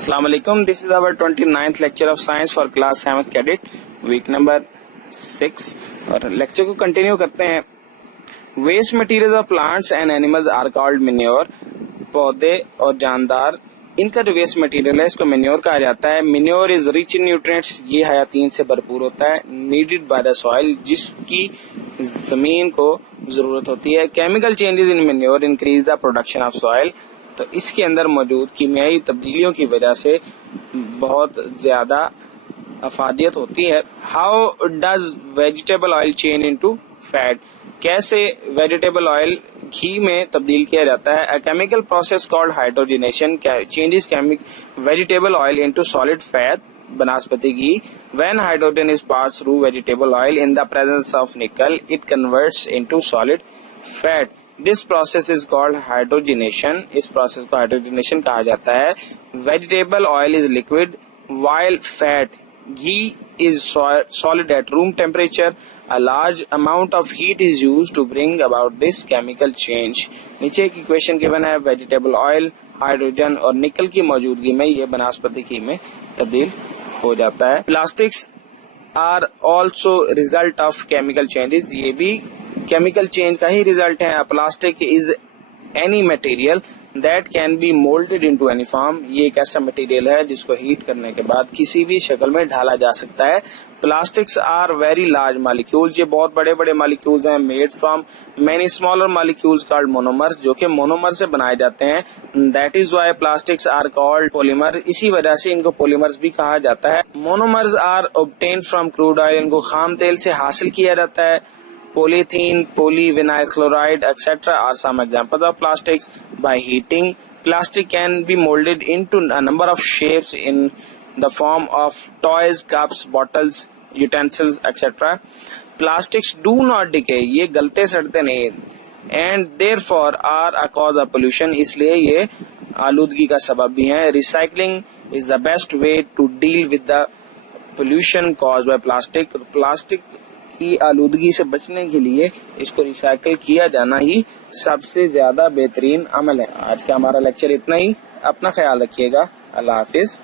Assalamu alaikum. This is our 29th lecture of science for class 7th cadet, week number 6. और lecture को continue करते हैं. Waste material of plants and animals are called manure. पौधे और जानदार इनका जो वेस्ट मटेरियल है इसको मैन्योर कहा जाता है. Manure is rich in nutrients. ये हयातीन से भरपूर होता है. नीडेड बाय द सॉइल, जिसकी जमीन को जरूरत होती है. Chemical changes in manure increase the production of soil. तो इसके अंदर मौजूद कीमियाई तब्दीलियों की वजह से बहुत ज्यादा अफादियत होती है. How does vegetable oil change into fat. कैसे वेजिटेबल ऑयल घी में तब्दील किया जाता है. A chemical process called hydrogenation changes vegetable oil into solid fat, vanaspati ghee. When hydrogen is pass through vegetable oil in the presence of nickel, it converts into solid fat. This process is called hydrogenation. इस process को hydrogenation कहा जाता है. Vegetable oil is liquid while fat ghee is solid at room temperature. A large amount of heat is used to bring about this chemical change. नीचे एक equation given है. Vegetable oil, hydrogen और निकल की मौजूदगी में ये वनस्पति घी में तब्दील हो जाता है. Plastics are also result of chemical changes. ये भी केमिकल चेंज का ही रिजल्ट है. Plastic is any material that can be moulded into any form. ये एक ऐसा मटेरियल है जिसको हीट करने के बाद किसी भी शक्ल में ढाला जा सकता है. Plastics are very large molecules. ये बहुत बड़े बड़े मॉलिक्यूल्स हैं. Made from many smaller molecules called monomers, जो कि मोनोमर से बनाए जाते हैं. That is why plastics are called polymer. इसी वजह से इनको पॉलीमर्स भी कहा जाता है. Monomers are obtained from crude oil. इनको खाम तेल से हासिल किया जाता है. Polythene, polyvinyl chloride, etc. are some examples of plastics. By heating, plastic can be molded into a number of shapes in the form of toys, cups, bottles, utensils, etc. Plastics do not decay. ये गलते सड़ते नहीं, and therefore are a cause of pollution. इसलिए ये आलूदगी का सबब भी है. Recycling is the best way to deal with the pollution caused by plastic. Plastic की आलूदगी से बचने के लिए इसको रिसाइकिल किया जाना ही सबसे ज्यादा बेहतरीन अमल है. आज का हमारा लेक्चर इतना ही. अपना ख्याल रखिएगा. अल्लाह हाफिज.